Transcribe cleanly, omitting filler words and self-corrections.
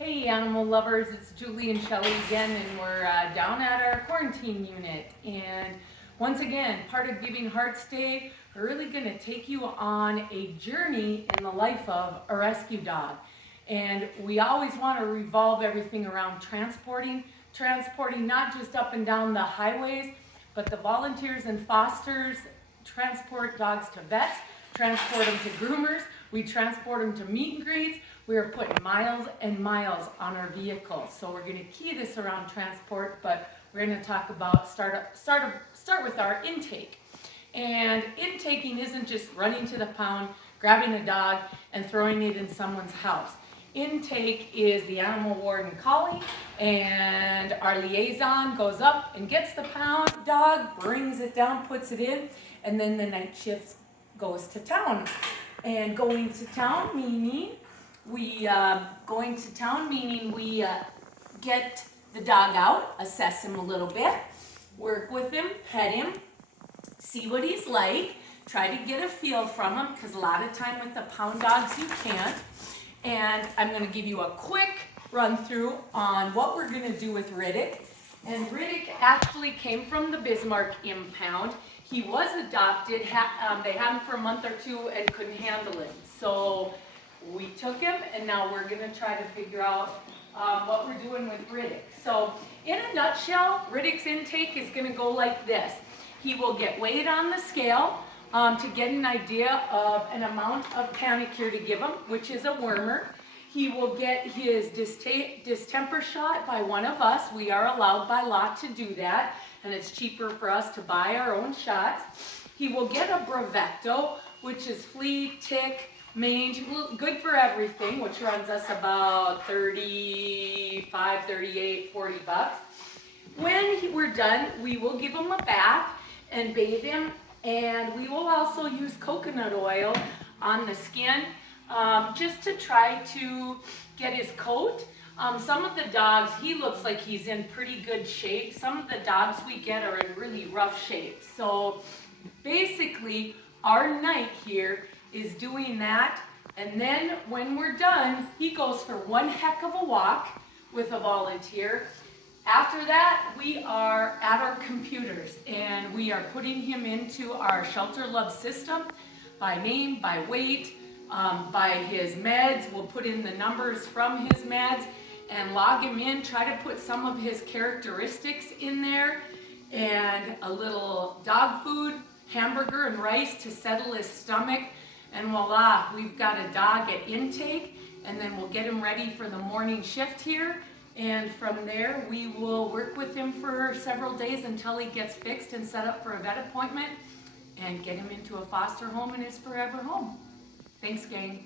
Hey animal lovers, it's Julie and Shelly again, and we're down at our quarantine unit. And once again, part of Giving Hearts Day, we're really going to take you on a journey in the life of a rescue dog. And we always want to revolve everything around transporting not just up and down the highways, but the volunteers and fosters transport dogs to vets, transport them to groomers, we transport them to meet and greets. We are putting miles and miles on our vehicles. So we're going to key this around transport, but we're going to talk about start with our intake. And intaking isn't just running to the pound, grabbing a dog, and throwing it in someone's house. Intake is the animal warden calling, and our liaison goes up and gets the pound dog, brings it down, puts it in, and then the night shift goes to town. And going to town meaning we get the dog out, assess him a little bit, work with him, pet him, see what he's like, try to get a feel from him, because a lot of time with the pound dogs you can't. And I'm going to give you a quick run through on what we're going to do with Riddick. And Riddick actually came from the Bismarck impound. He was adopted, they had him for a month or two and couldn't handle him. So we took him, and now we're going to try to figure out what we're doing with Riddick. So in a nutshell, Riddick's intake is going to go like this. He will get weighed on the scale to get an idea of an amount of Panacur to give him, which is a wormer. He will get his distemper shot by one of us. We are allowed by law to do that, and it's cheaper for us to buy our own shots. He will get a Bravecto, which is flea, tick, mange, good for everything, which runs us about 35, 38, 40 bucks. When we're done, we will give him a bath and bathe him, and we will also use coconut oil on the skin just to try to get his coat. Some of the dogs, he looks like he's in pretty good shape. Some of the dogs we get are in really rough shape. So basically, our night here is doing that, and then when we're done, he goes for one heck of a walk with a volunteer. After that, we are at our computers, and we are putting him into our Shelter Love system by name, by weight, by his meds. We'll put in the numbers from his meds and log him in, try to put some of his characteristics in there, and a little dog food, hamburger and rice to settle his stomach, and voila, we've got a dog at intake. And then we'll get him ready for the morning shift here, and from there we will work with him for several days until he gets fixed and set up for a vet appointment and get him into a foster home and his forever home. Thanks, gang.